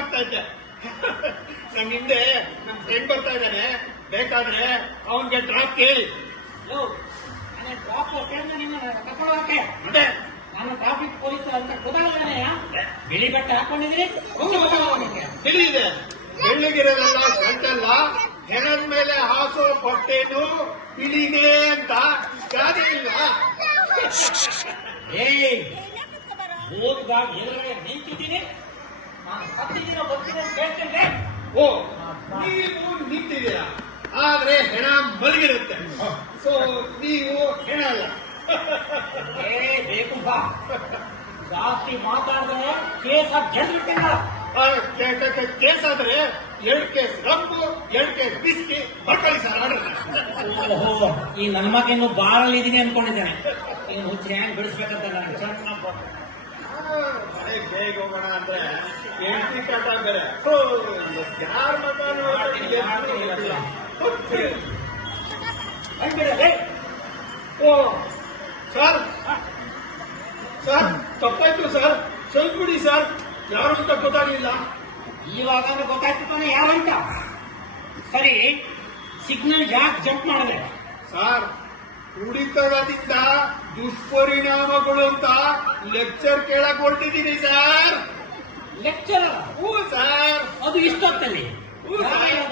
ಆಗ್ತಾ ಇದ್ದೆ. ನನ್ನ ಹಿಂದೆ ನನ್ನ ಫ್ರೆಂಡ್ ಬರ್ತಾ ಇದ್ದಾನೆ, ಬೇಕಾದ್ರೆ ಅವನ್ಗೆ ಡ್ರಾಪ್ ಕೇಳಿ. ಡ್ರಾಪ್ ಕರ್ಕೊಳ್ಳೋಕೆ ಮತ್ತೆ ನಾನು ಟ್ರಾಫಿಕ್ ಪೊಲೀಸ್ ಅಂತ ಗೊತ್ತಾಗಲೇ ಬಿಳಿ ಬಟ್ಟೆ ಹಾಕೊಂಡಿದ್ರಿ ತಿಳಿ ಇದೆ. ಬೆಳ್ಳಿಗಿರೋದಲ್ಲ ಗಂಟಲ್ಲ, ಹೆಣದ ಮೇಲೆ ಹಾಸೋ ಬಟ್ಟೆನು ಬಿಳಿದೆ ಅಂತ ಗಾದೆ ಇಲ್ಲ. ಓದ್ದಾಗ ಎದುರುಗಡೆ ನಿಂತಿದ್ದೀನಿ, ನಾನು ಹತ್ತಿದ್ದೀನೋ ಬರ್ತೀನಿ ಅಂತ ಹೇಳ್ತಿದ್ರೆ ಓ, ನೀವು ನಿಂತಿದ್ದೀರಾ, ಆದ್ರೆ ಹೆಣ ಮಲಗಿರುತ್ತೆ. ಸೊ ನೀವು ಹೆಣ ಅಲ್ಲ. ಬೇಕು ಬಾ, ಜಾಸ್ತಿ ಮಾತಾಡಿದ್ರೆ ಕೇಸ ಗೆದ್ಬಿಟ್ಟಿಲ್ಲ. ಕೇಸ್ ಆದ್ರೆ 2 ಕೇಸ್ ರಂಬು, 2 ಕೇಸ್ ಬಿಸ್ಕಿ ಬರ್ಕೊಳ್ಳಿ ಸರ್. ಆರ್ಡರ್. ಓಹೋ, ಈ ನನ್ನ ಮಗೇನು ಬಾರಲ್ಲಿ ಇದೀನಿ ಅನ್ಕೊಂಡಿದ್ದೇನೆ. ಇನ್ನು ಹುಚ್ಚ ಹ್ಯಾಂಗ್ ಬಿಡಿಸ್ಬೇಕಂತ ನನಗೆ ಮನೆಗೆ ಬೇಗ ಹೋಗೋಣ ಅಂದ್ರೆ ಎಂಟ್ರಿ ಕಾಟ ಬೇರೆ. ಯಾರ ಮಗ ಓ ಸರ್, ಸರ್ ತಪ್ಪಾಯ್ತು ಸರ್, ಸ್ವಲ್ಪ ಬಿಡಿ ಸರ್. ಯಾರು ಅಂತ ಗೊತ್ತಾಗಲಿಲ್ಲ. ಇವಾಗ ಗೊತ್ತಾಯ್ತು ಯಾರಂತ. ಸರಿ, ಸಿಗ್ನಲ್ ಯಾಕೆ ಜಂಪ್ ಮಾಡಿದೆ? ಸರ್, ಕುಡಿತದಿಂದ ದುಷ್ಪರಿಣಾಮಗಳು ಅಂತ ಲೆಕ್ಚರ್ ಕೇಳಕ್ ಹೊರಟಿದ್ದೀನಿ ಸರ್. ಲೆಕ್ಚರ್? ಹ್ಞೂ ಸರ್. ಅದು ಇಷ್ಟೊತ್ತಲ್ಲಿ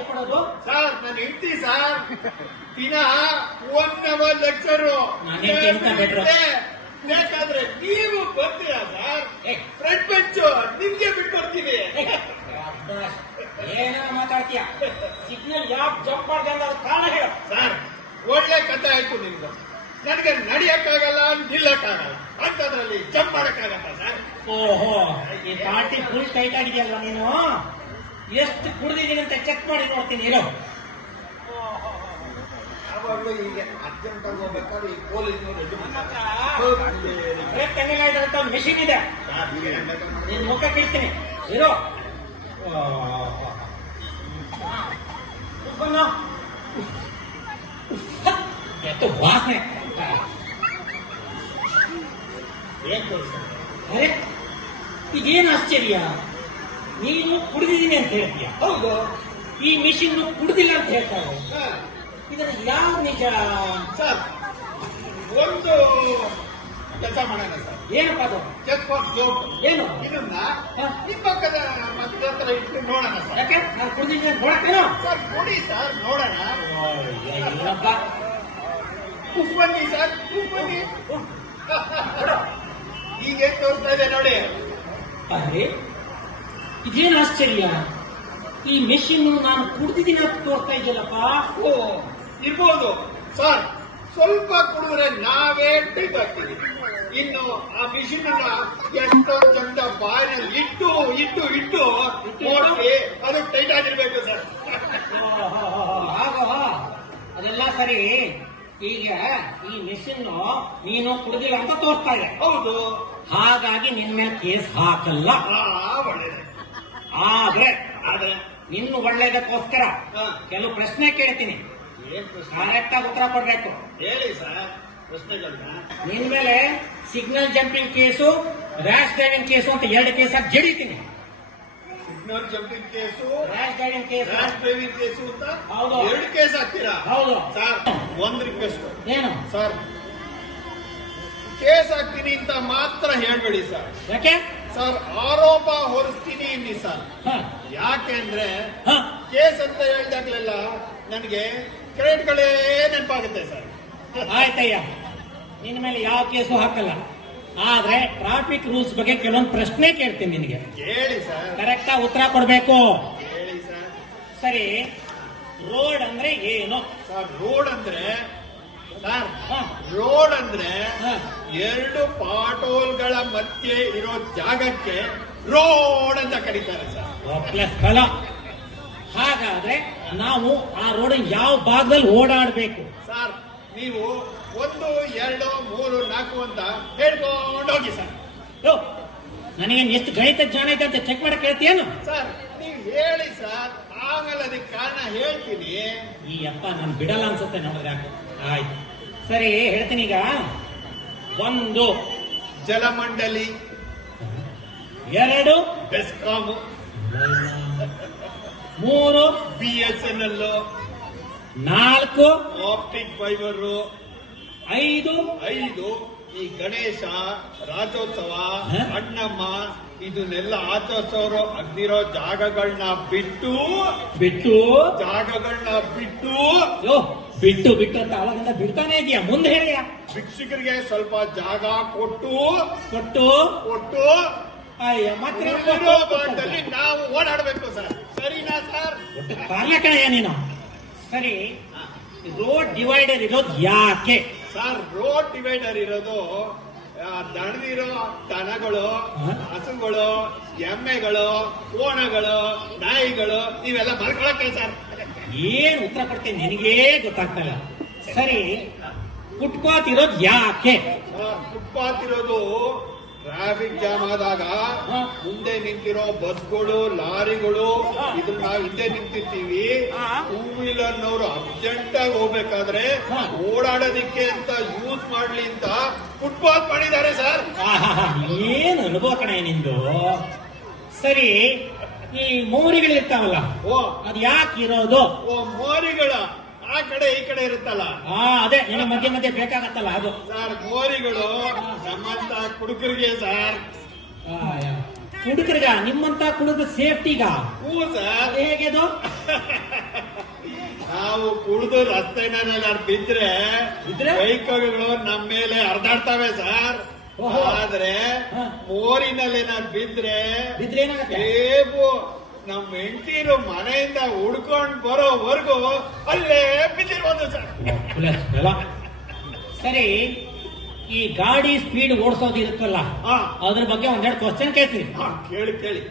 ಕೊಡೋದು? ಸರ್, ನನ್ನ ಹೆಂಡತಿ ಸರ್ ದಿನ 1 hour ಲೆಕ್ಚರು. ಬೇಕಾದ್ರೆ ನೀವು ಬರ್ತೀರಾ ಸರ್? ಫ್ರಂಟ್ ಬೆಂಚು ನಿಮ್ಗೆ ಬಿಟ್ಕೊಡ್ತೀವಿ. ಏನೇನ ಮಾತಾಡ್ತೀಯ? ಸಿಗ್ನಲ್ ಯಾಕೆ ಜಂಪ್ ಮಾಡಿದೆ ಅಂತ ಕಾರಣ ಹೇಳು. ಸರ್, ಒಳ್ಳೆ ಕಥೆ ಆಯ್ತು ನಿಮ್ದು. ನನಗೆ ನಡಿಯಕ್ಕಾಗಲ್ಲ, ನಿಲ್ಲಕ್ಕಾಗಲ್ಲ, ಅಂತದ್ರಲ್ಲಿ ಜಂಪ್ ಮಾಡಕ್ಕಾಗತ್ತ ಸರ್? ಓಹೋ, ಈ ಪಾರ್ಟಿ ಫುಲ್ ಟೈಟ್ ಆಗಿದೆಯಲ್ವಾ ನೀನು? ಎಷ್ಟು ಕುಡಿದಿದ್ದೀನಿ ಅಂತ ಚೆಕ್ ಮಾಡಿ ನೋಡ್ತೀನಿ ಇರೋ. ಯಾವಾಗಲೂ ಹೀಗೆ ಅರ್ಜೆಂಟ್ ಆಗಿ ಹೋಗ್ಬೇಕಾದ್ರೆ ಈ ಪೊಲೀಸ್ನವರು ಅಂತ ಮೆಷಿನ್ ಇದೆ, ನೀನ್ ಮುಖ ಕಿಡ್ತೀನಿ ಇರೋ. ಎಷ್ಟು ವಾಸನೆ! ಅರೆ, ಈಗೇನು ಆಶ್ಚರ್ಯ, ನೀನು ಕುಡಿದಿದ್ದೀನಿ ಅಂತ ಹೇಳ್ತೀಯ. ಹೌದು, ಈ ಮಿಷಿನ್ ಕುಡಿದಿಲ್ಲ ಅಂತ ಹೇಳ್ತಾರೆ. ಇದನ್ನ ಯಾವ ನಿಜ? ಸರ್, ಒಂದು ಕೆಲಸ ಮಾಡೋಣ ಸರ್. ಏನಪ್ಪ ಅದು? Check for joke. ಏನು? ಇದನ್ನ ನಿಮ್ಮ ಪಕ್ಕದ ಮಕ್ಕಳ ಹತ್ರ ಇಟ್ಟು ನೋಡೋಣ ಸರ್. ಯಾಕೆ ನಾನು ಕುಡಿದಿದ್ದೀನಿ ನೋಡತ್ತೇನೋ? ಸರ್ ಕೊಡಿ ಸರ್, ನೋಡೋಣ. ಇಲ್ಲಪ್ಪ, ಉಪ್ಪು ಬನ್ನಿ ಸರ್, ಉಪ್ಪು ಬನ್ನಿ. ಈಗ ತೋರಿಸ್ತಾ ಇದೆ ನೋಡಿ. ಅರೆ, ಇದೇನು ಆಶ್ಚರ್ಯ, ಈ ಮೆಷಿನ್ ನಾನು ಕುಡ್ದಿದ್ದೀನಿ ಅಂತ ತೋರ್ತಾ ಇದೆಯಲ್ಲಪ್ಪ. ಓ, ಇರ್ಬೋದು ಸರ್. ಸ್ವಲ್ಪ ಕುಡಿದ್ರೆ ನಾವೇ ಟೈಟ್ ಆಗ್ತೀವಿ. ಇನ್ನು ಆ ಮಿಷಿನ್ ಅನ್ನ ಎಷ್ಟೋ ಚಂದ ಬಾಯಿನಲ್ಲಿ ಇಟ್ಟು ಇಟ್ಟು ಇಟ್ಟು ನೋಡಿ ಅದು ಟೈಟ್ ಆಗಿರ್ಬೇಕು ಸರ್. ಅದೆಲ್ಲ ಸರಿ. ಈಗ ಈ ಮೆಷಿನ್ ನೀನು ಕುಡಿದಿಲ್ಲ ಅಂತ ತೋರ್ತಾ ಇದೆ. ಹೌದು, ಹಾಗಾಗಿ ನಿನ್ ಮೇಲೆ ಕೇಸ್ ಹಾಕಲ್ಲ. ಒಳ್ಳೇದು. ಆದ್ರೆ ಆದ್ರೆ ನಿನ್ನ ಒಳ್ಳೇದಕ್ಕೋಸ್ಕರ ಕೆಲವು ಪ್ರಶ್ನೆ ಕೇಳ್ತೀನಿ, ಏನ್ ಪ್ರಶ್ನೆ? ಕರೆಕ್ಟ್ ಆಗಿ ಉತ್ತರ ಕೊಡ್ಬೇಕು. ಹೇಳಿ ಸರ್ ಪ್ರಶ್ನೆಗಳನ್ನ. ನಿನ್ ಮೇಲೆ signal jumping case, rash driving case ಅಂತ 2 ಕೇಸಾಗಿ ಜಡಿತೀನಿ. Signal jumping case, rash driving case, rash driving case ಅಂತ ಹೌದು. 2 ಕೇಸ್ ಹಾಕ್ತೀರಾ? ಹೌದು ಸರ್, ಒಂದು ರಿಕ್ವೆಸ್ಟ್. ಏನು ಸರ್, ಕೇಸ್ ಹಾಕ್ತೀನಿ ಅಂತ ಮಾತ್ರ ಹೇಳ್ಬೇಡಿ ಸರ್. ಯಾಕೆ? ಸರ್, ಆರೋಪ ಹೊರಿಸ್ತೀನಿ ಇನ್ನಿ ಸರ್. ಯಾಕೆ ಅಂದ್ರೆ ಕೇಸ್ ಅಂತ ಹೇಳಿದಾಗ್ಲೆಲ್ಲ ನನಗೆ ಕ್ರೆಡಿಟ್ಗಳೇ ನೆನಪಾಗುತ್ತೆ ಸರ್. ಆಯ್ತಯ್ಯ, ನಿನ್ನ ಮೇಲೆ ಯಾವ ಕೇಸು ಹಾಕಲ್ಲ. ಆದ್ರೆ ಟ್ರಾಫಿಕ್ ರೂಲ್ಸ್ ಬಗ್ಗೆ ಕೆಲವೊಂದು ಪ್ರಶ್ನೆ ಕೇಳ್ತೀನಿ ನಿನಗೆ. ಹೇಳಿ ಸರ್. ಕರೆಕ್ಟ್ ಆಗಿ ಉತ್ತರ ಕೊಡ್ಬೇಕು. ಹೇಳಿ ಸರ್. ಸರಿ, ರೋಡ್ ಅಂದ್ರೆ ಏನು? ಸರ್, ರೋಡ್ ಅಂದ್ರೆ ರೋಡ್ ಅಂದ್ರೆ 2 ಪಾಟೋಲ್ಗಳ ಮಧ್ಯೆ ಇರೋ ಜಾಗಕ್ಕೆ ರೋಡ್ ಅಂತ ಕರೀತಾರೆ ಸರ್. ಸ್ಥಳ. ಹಾಗಾದ್ರೆ ನಾವು ಆ ರೋಡ್ ಯಾವ ಭಾಗದಲ್ಲಿ ಓಡಾಡಬೇಕು? ಸರ್, ನೀವು 1, 2, 3, 4 ಅಂತ ಹೇಳ್ಕೊಂಡು ಹೋಗಿ ಸರ್. ನನಗೆ ಎಷ್ಟು ಗಣಿತ ಜ್ಞಾನ ಇದೆ ಅಂತ ಚೆಕ್ ಮಾಡಕ್ ಹೇಳ್ತೀಯೇನು? ಸರ್, ನೀವು ಹೇಳಿ ಸರ್, ಆಮೇಲೆ ಅದಕ್ಕೆ ಕಾರಣ ಹೇಳ್ತೀನಿ. ಈ ಅಪ್ಪ ನಾನು ಬಿಡಲ್ಲ ಅನ್ಸುತ್ತೆ ನೋಡಿದ್ರೆ. ಆಯ್ತು, ಸರಿ ಹೇಳ್ತೀನಿ. ಈಗ 1 ಜಲಮಂಡಲಿ, 2 ಬೆಸ್ಕಾಂ, ಮೂರು, BSNL, 4, ಆಪ್ಟಿಕ್ ಫೈಬರ್, ಐದು, 5 ಈ ಗಣೇಶ ರಾಜ್ಯೋತ್ಸವ, ಹ? ಅಣ್ಣಮ್ಮ ಇದನ್ನೆಲ್ಲ ಆಚರಿಸೋರು ಅಗ್ದಿರೋ ಜಾಗಗಳನ್ನ ಬಿಟ್ಟು ಬಿಟ್ಟು ಜಾಗಗಳನ್ನ ಬಿಟ್ಟು ಯೋ ಬಿಟ್ಟು ಬಿಟ್ಟು ಅಂತ ಅವಾಗಿಂದ ಬಿಡ್ತಾನೆ ಇದೆಯಾ, ಮುಂದೆ ಹೇಳಿಯ ಭಿಕ್ಷುಕರಿಗೆ ಸ್ವಲ್ಪ ಜಾಗ ಕೊಟ್ಟು ಕೊಟ್ಟು ಕೊಟ್ಟು ಅಯ್ಯ ಮತ್ತೆ ಉಳಿದಿರೋ ಭಾಗದಲ್ಲಿ ನಾವು ಓಡಾಡ್ಬೇಕು ಸರ್. ಸರಿನಾ ಸರ್? ಕಣಯ್ಯ ನೀನು. ಸರಿ, ರೋಡ್ ಡಿವೈಡರ್ ಇರೋದು ಯಾಕೆ? ಸರ್, ರೋಡ್ ಡಿವೈಡರ್ ಇರೋದು ದಣದಿರೋ ದನಗಳು, ಹಸುಗಳು, ಎಮ್ಮೆಗಳು, ಕೋಣಗಳು, ನಾಯಿಗಳು ಇವೆಲ್ಲ ಮಲ್ಕೊಳಕ್ಕೆ ಸರ್. ಏನ್ ಉತ್ತರ ಕೊಡ್ತೀನಿ ನಿನಗೇ ಗೊತ್ತಾಗ್ತಲ್ಲ. ಸರಿ, ಫುಟ್ಪಾತ್ ಇರೋದು ಯಾಕೆ? ಫುಟ್ಪಾತ್ ಇರೋದು ಟ್ರಾಫಿಕ್ ಜಾಮ್ ಆದಾಗ ಮುಂದೆ ನಿಂತಿರೋ ಬಸ್ಗಳು, ಲಾರಿಗಳು ಇದನ್ನ ನಾವು ಹಿಂದೆ ನಿಂತಿರ್ತೀವಿ. ಟೂ ವೀಲರ್ನವರು ಅರ್ಜೆಂಟ್ ಆಗಿ ಹೋಗ್ಬೇಕಾದ್ರೆ ಓಡಾಡೋದಿಕ್ಕೆ ಅಂತ ಯೂಸ್ ಮಾಡ್ಲಿ ಅಂತ ಫುಟ್ಪಾತ್ ಮಾಡಿದ್ದಾರೆ ಸರ್. ಏನು ಅನುಭವ ಕಣೆ ನಿಂದು. ಸರಿ, ಈ ಮೋರಿಗಳಿರ್ತಾವಲ್ಲ ಓ ಅದು ಯಾಕೆ ಇರೋದು? ಓ ಮೋರಿಗಳ ಆ ಕಡೆ ಈ ಕಡೆ ಇರುತ್ತಲ್ಲ, ಅದೇ ನಿನ್ನ ಮಧ್ಯೆ ಮಧ್ಯೆ ಬೇಕಾಗತ್ತಲ್ಲ ಅದು. ಸರ್ ಮೋರಿಗಳು ನಮ್ಮಂತ ಕುಡುಕರಿಗೆ ಸರ್. ಕುಡುಕರಿಗ, ನಿಮ್ಮಂತ ಕುಡುಕ ಸೇಫ್ಟಿಗ? ಹೂ ಸರ್. ಹೇಗೆ ಅದು? ನಾವು ಕುಡಿದು ರಸ್ತೆನಲ್ಲಿ ಬಿದ್ರೆ ಬೈಕ್ಗಳು ನಮ್ಮ ಮೇಲೆ ಹರಿದಾಡ್ತವೆ ಸರ್. ಆದ್ರೆ ಮೋರಿನಲ್ಲಿ ಏನಾದ್ರು ಬಿದ್ರೆ ಏನಾಗುತ್ತೆ? ಸೇಬು ನಮ್ಮ ಹೆಂಡತಿರು ಮನೆಯಿಂದ ಹುಡ್ಕೊಂಡ್ ಬರೋವರೆಗೂ ಅಲ್ಲೇ ಬಿದ್ದಿರ್ಬೋದು ಸರ್. ಸರಿ, ಈ ಗಾಡಿ ಸ್ಪೀಡ್ ಓಡಿಸೋದು ಇರುತ್ತಲ್ಲ ಅದ್ರ ಬಗ್ಗೆ ಒಂದೆರಡು ಕ್ವಶನ್ ಕೇಳ್ತೀನಿ. ಕೇಳಿ ಕೇಳಿ.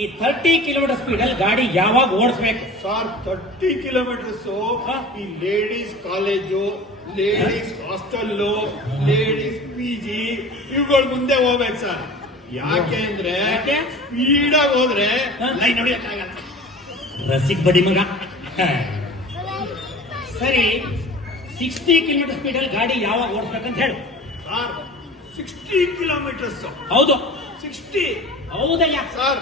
ಈ 30 ಕಿಲೋಮೀಟರ್ ಸ್ಪೀಡ್ ಅಲ್ಲಿ ಗಾಡಿ ಯಾವಾಗ ಓಡಿಸ್ಬೇಕು? ಸರ್ 30 ಕಿಲೋಮೀಟರ್ಸ್ ಈ ladies college, ladies hostel, ladies PG ಇವುಗಳ ಮುಂದೆ ಹೋಗ್ಬೇಕು ಸರ್. ಯಾಕೆ ಅಂದ್ರೆ ಸ್ಪೀಡಾಗಿ ಹೋದ್ರೆ ಲೈನ್ ಹೊಡಿಯಕ್ಕಾಗಲ್ಲ. ರಸಿಕ್ ಬಡಿ ಮಗ. ಸರಿ, 60 ಕಿಲೋಮೀಟರ್ ಸ್ಪೀಡ್ ಅಲ್ಲಿ ಗಾಡಿ ಯಾವಾಗ ಓಡಿಸ್ಬೇಕಂತ ಹೇಳು. Sir 60 kilometres. ಹೌದು, 60. ಹೌದಯ್ಯ. ಸರ್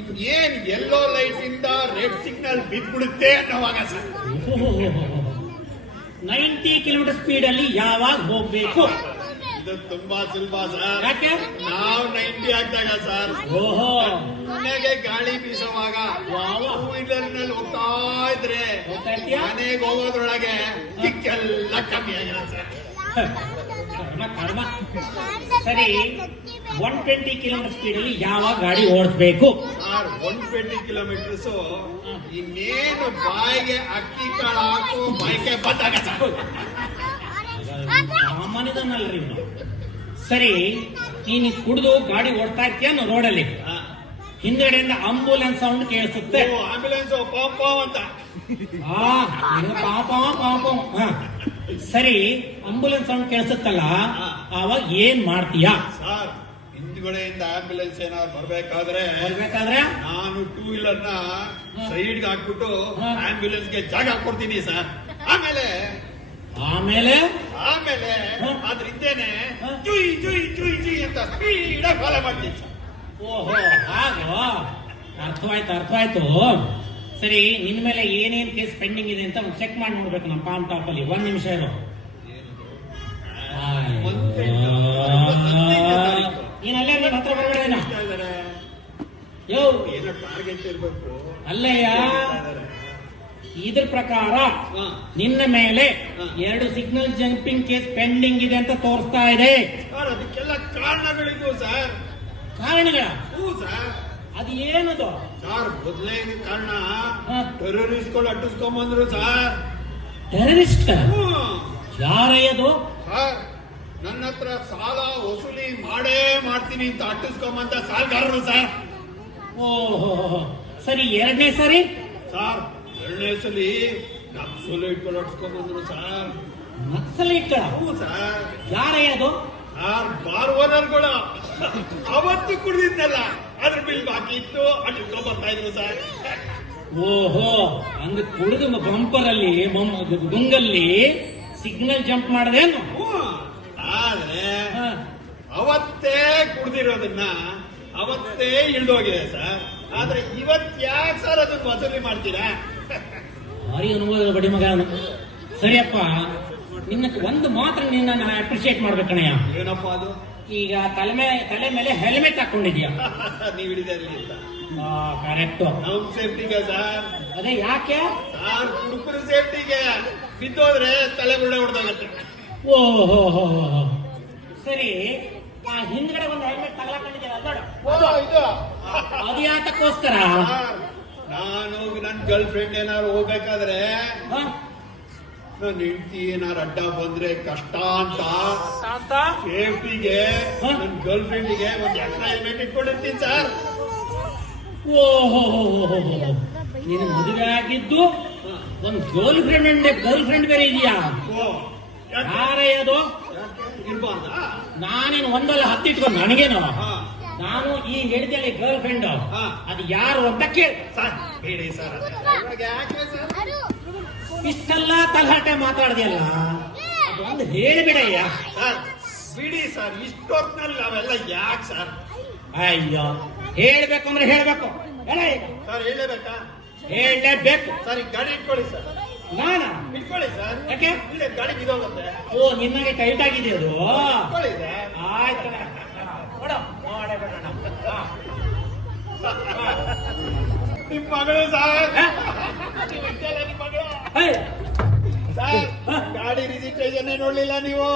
ಇದು ಏನ್ ಯೆಲ್ಲೋ ಲೈಟ್ ಇಂದ ರೆಡ್ ಸಿಗ್ನಲ್ ಬಿದ್ಬಿಡುತ್ತೆ ಅನ್ನೋವಾಗ ಸರ್. 90 ಕಿಲೋಮೀಟರ್ ಸ್ಪೀಡ್ ಅಲ್ಲಿ ಯಾವಾಗ ಹೋಗ್ಬೇಕು? ಇದು ತುಂಬಾ ಸುಲಭ ಸರ್. ಯಾಕೆ? ನಾವು 90 ಆಗ್ದಾಗ ಸರ್, ಓಹೋ, ಮನೆಗೆ ಗಾಳಿ ಬೀಸುವಾಗ ಟೂ ವೀಲರ್ ನಲ್ಲಿ ಹೋಗ್ತಾ ಇದ್ರೆ ಮನೆಗೆ ಹೋಗೋದ್ರೊಳಗೆ ಕಿಕ್ಕೆಲ್ಲ ಕಮ್ಮಿ ಆಗಿರುತ್ತೆ ಸರ್. ಕರ್ಮ. ಸರಿ, 120 ಕಿಲೋಮೀಟರ್ ಸ್ಪೀಡ್ ಅಲ್ಲಿ ಯಾವಾಗ ಗಾಡಿ ಓಡಿಸ್ಬೇಕು? ಸರ್ 120 ಕಿಲೋಮೀಟರ್ಸ್ ಇನ್ನೇನು ಬಾಯಿಗೆ ಅಕ್ಕಿ ಕಾಳು ಹಾಕು ಬಾಯಿಗೆ ಬಂದಾಗ ಸರ್. ಸಾಮಾನ್ಯದನ್ನಲ್ರಿ ಇವನು. ಸರಿ, ನೀನು ಕುಡಿದು ಗಾಡಿ ಓಡ್ತಾ ಇರ್ತೀಯ ರೋಡಲ್ಲಿ, ಹಿಂದೆಡೆಯಿಂದ ಆಂಬುಲೆನ್ಸ್ ಸೌಂಡ್ ಕೇಳಿಸುತ್ತೆ. ಆಂಬ್ಯುಲೆನ್ಸ್ ಪಾಪ ಅಂತ. ಪಾಪ ಪಾಪ. ಸರಿ, ಆಂಬುಲೆನ್ಸ್ ಸೌಂಡ್ ಕೇಳಿಸುತ್ತಲ್ಲ, ಆವಾಗ ಏನ್ ಮಾಡ್ತೀಯಾ? ಸರ್ ಹಿಂದ್ಗಡೆಯಿಂದ ಆಂಬ್ಯುಲೆನ್ಸ್ ಏನಾದ್ರು ಬರ್ಬೇಕಾದ್ರೆ ನಾನು ಟೂ ವೀಲರ್ ನ ಸೈಡ್ಗೆ ಹಾಕ್ಬಿಟ್ಟು ಆಂಬ್ಯುಲೆನ್ಸ್ಗೆ ಜಾಗ ಕೊಡ್ತೀನಿ ಸರ್. ಆಮೇಲೆ ಆಮೇಲೆ ಆಮೇಲೆ ಅದ್ರ ಹಿಂದೆನೆ ಜುಯ್ ಜುಯ್ ಜುಯ್ ಜುಯ್ ಅಂತ ಸ್ಪೀಡಾಗಿ ಫಾಲೋ ಮಾಡ್ತೀನಿ ಸರ್. ಓಹೋ, ಹಾಗೋ, ಅರ್ಥವಾಯ್ತು. ಸರಿ, ನಿನ್ ಮೇಲೆ ಏನೇನ್ ಕೇಸ್ ಪೆಂಡಿಂಗ್ ಇದೆ ಅಂತ ಚೆಕ್ ಮಾಡಿ ನೋಡ್ಬೇಕು ನಮ್ಮ ಪಾಮ್ ಟಾಪ್ ಅಲ್ಲಿ. 1 ನಿಮಿಷ ಇರೋ. ನೀನಲ್ಲೇ ನಿನ್ ಹತ್ರ ಬರ್ಬೇಡ. ಯೋ, ಏನೋ ಟಾರ್ಗೆಟ್ ಇರ್ಬೇಕು. ಅಲ್ಲಯ್ಯ, ಇದ್ರ ಪ್ರಕಾರ ನಿನ್ನ ಮೇಲೆ 2 ಸಿಗ್ನಲ್ ಜಂಪಿಂಗ್ ಕೇಸ್ ಪೆಂಡಿಂಗ್ ಇದೆ ಅಂತ ತೋರಿಸ್ತಾ ಇದೆ. ಸರ್ ಅದಕ್ಕೆಲ್ಲ ಕಾರಣಗಳಿದ್ವು ಸರ್. ಕಾರಣಗಳ? ಹ್ಞೂ ಸರ್. ಅದು ಏನದು ಸರ್? ಮೊದಲನೇ ಕಾರಣ ಟೆರರಿಸ್ಟ್ಗಳು ಅಟ್ಟಿಸ್ಕೊಂಡ್ಬಂದ್ರು ಸರ್. ಟೆರರಿಸ್ಟ್? ಯಾರಯ್ಯದು? ಸರ್ ನನ್ನ ಹತ್ರ ಸಾಲ ವಸೂಲಿ ಮಾಡ್ತೀನಿ ಅಂತ ಅಟ್ಟಿಸ್ಕೊಂಬಂತ ಸಾಲಗಾರರು ಸರ್. ಓಹೋ, ಸರಿ. ಎರಡನೇ ಸರಿ? ಸರ್ ಎರಡನೇ ಸಲಿ ನಕ್ಸಲೈಟ್ಗಳು ಅಟ್ಟಿಸ್ಕೊಂಡ್ಬಂದ್ರು ಸರ್. ನಕ್ಸಲೈಟ್? ಹ್ಞೂ ಸರ್. ಯಾರಯ್ಯದು? ಸರ್ ಬಾರ್ ಓನರ್ಗಳು ಅವತ್ತು ಕುಡಿದಿದ್ದಲ್ಲ ಅದ್ರ ಬಿಲ್ ಬಾಕಿ ಇತ್ತು, ಅಟ್ಟಿಸ್ಕೊಂಡ್ ಬರ್ತಾ ಇದ್ರು ಸರ್. ಓಹೋ, ಹಂಗ ಕುಡಿದು ಬಂಪರ್ ಅಲ್ಲಿ ಗುಂಗಲ್ಲಿ ಸಿಗ್ನಲ್ ಜಂಪ್ ಮಾಡದೇನು? ಆದ್ರೆ ಅವತ್ತೇ ಕುಡ್ದಿರೋದನ್ನ ಅವತ್ತೇ ಇಳ್ದೋಗಿದೆ ಸರ್. ಆದ್ರೆ ಇವತ್ ಯಾಕೆ ಸರ್ ಅದನ್ನ ವಸೂಲಿ ಮಾಡ್ತೀರಾ? ಭಾರಿ ಅನುಭವ ಬಡಿ ಮಗ ಅವನು. ಸರಿಯಪ್ಪ, ನಿನ್ನ ಒಂದು ಮಾತ್ರ ನಿನ್ನ ಅಪ್ರಿಶಿಯೇಟ್ ಮಾಡ್ಬೇಕಣಯ್ಯ. ಏನಪ್ಪ ಅದು? ಈಗ ತಲೆ ಮೇಲೆ ಹೆಲ್ಮೆಟ್ ಹಾಕೊಂಡಿದ್ಯಾ? ನೀವ್ ಹಿಡಿದಲ್ಲಿ ಅಂತ ಕರೆಕ್ಟ್. ನಮ್ ಸೇಫ್ಟಿಗೆ ಸರ್. ಅದೇ ಯಾಕೆ? ಸರ್ ಹುಡುಗರ ಸೇಫ್ಟಿಗೆ. ಬಿದ್ದೋದ್ರೆ ತಲೆ ಗುಳ್ಳೆ ಹೊಡೆದೋಗತ್ತೆ. ಓಹೋ, ಸರಿ. ಆ ಹಿಂದ್ಗಡೆ ಒಂದು ಹೆಲ್ಮೆಟ್ ತಗಲಾಕೊಂಡಿದ್ಯಲ್ಲ ಇದು ಅದು ಯಾತಕ್ಕೋಸ್ಕರ? ಸರ್, ನಾನು ನನ್ ಗರ್ಲ್ ಫ್ರೆಂಡ್ ಏನಾದ್ರು ಹೋಗ್ಬೇಕಾದ್ರೆ ಹ? ನನ್ ಹೆಂಡತಿ ಏನಾರು ಅಡ್ಡ ಬಂದ್ರೆ ಕಷ್ಟ ಅಂತ ಅಂತ? ಸೇಫ್ಟಿಗೆ ಹ? ನನ್ ಗರ್ಲ್ ಫ್ರೆಂಡಿಗೆ ಒಂದ್ ಎಕ್ಸ್ಟ್ರಾ ಹೆಲ್ಮೆಟ್ ಇಟ್ಕೊಂಡಿರ್ತೀನಿ ಸರ್. ಓಹೋ, ನೀನು ಮದುವೆ ಆಗಿದ್ದು ಒಂದು ಗರ್ಲ್ ಫ್ರೆಂಡ್ ಬೇರೆ ಇದೆಯಾ? ಓ, ಯಾಕೆ? ಯಾರೇ ಅದು? ಇರ್ಬಾರ್ದ? ನಾನೇನು ಒಂದಲ್ಲ ಹತ್ತಿಟ್ಕೊಂಡು ನನಗೇನು? ಹಾ ನಾನು ಈ ಹೇಳಿದಲ್ಲಿ ಗರ್ಲ್ ಫ್ರೆಂಡ್ ಹಾ. ಅದು ಯಾರು ಅಂತ ಕೇಳಿ. ಸರ್ ಹೇಳಿ ಸರ್. ಇವಾಗ ಯಾಕೆ ಸರ್? ಇಷ್ಟೆಲ್ಲ ತಲಹಟೆ ಮಾತಾಡ್ದೆಯಲ್ಲ, ಅದೊಂದು ಹೇಳಿಬಿಡಯ್ಯ. ಸರ್ ಬಿಡಿ ಸರ್, ಇಷ್ಟೊತ್ತಿನಲ್ಲಿ ನಾವೆಲ್ಲ ಯಾಕೆ ಸರ್? ಅಯ್ಯೋ, ಹೇಳ್ಬೇಕು ಅಂದ್ರೆ ಹೇಳ್ಬೇಕು. ಹೇಳ ಈಗ. ಸರ್ ಹೇಳಬೇಕಾ? ಹೇಳಲೇಬೇಕು. ಸರ್ ಈ ಗಾಡಿ ಇಟ್ಕೊಳ್ಳಿ ಸರ್. ನಾನ ಇಟ್ಕೊಳ್ಳಿ ಸರ್. ಯಾಕೆ? ಇಲ್ಲ ಗಾಡಿ ಬಿದ್ದೋಗುತ್ತೆ. ಓ, ನಿನ್ನಗೆ ಟೈಟ್ ಆಗಿದೆ ಅದು. ಇಟ್ಕೊಳ್ಳಿ ಸರ್. ಆಯ್ತು ಕೊಡು, ಮಾಡೇ ಬಿಡೋಣ. ನಿಮ್ ಮಗಳು ಸರ್. ಹ? ನಿಮ್ ಇದ್ದಲ್ಲ ನಿಮ್ ಮಗಳು. ಹೇ, ಸರ್ ಗಾಡಿ ರಿಜಿಸ್ಟ್ರೇಷನ್ ನೋಡ್ಲಿಲ್ಲ ನೀವು.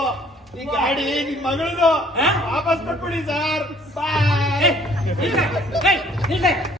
ಈ ಗಾಡಿ ನಿಮ್ ಮಗಳದು. ಹ? ವಾಪಸ್ ಕೊಟ್ಬಿಡಿ ಸರ್. ಹೇ, ಬಾಯ್. ನಿಲ್ಲೆ, ಹೇ, ನಿಲ್ಲೆ.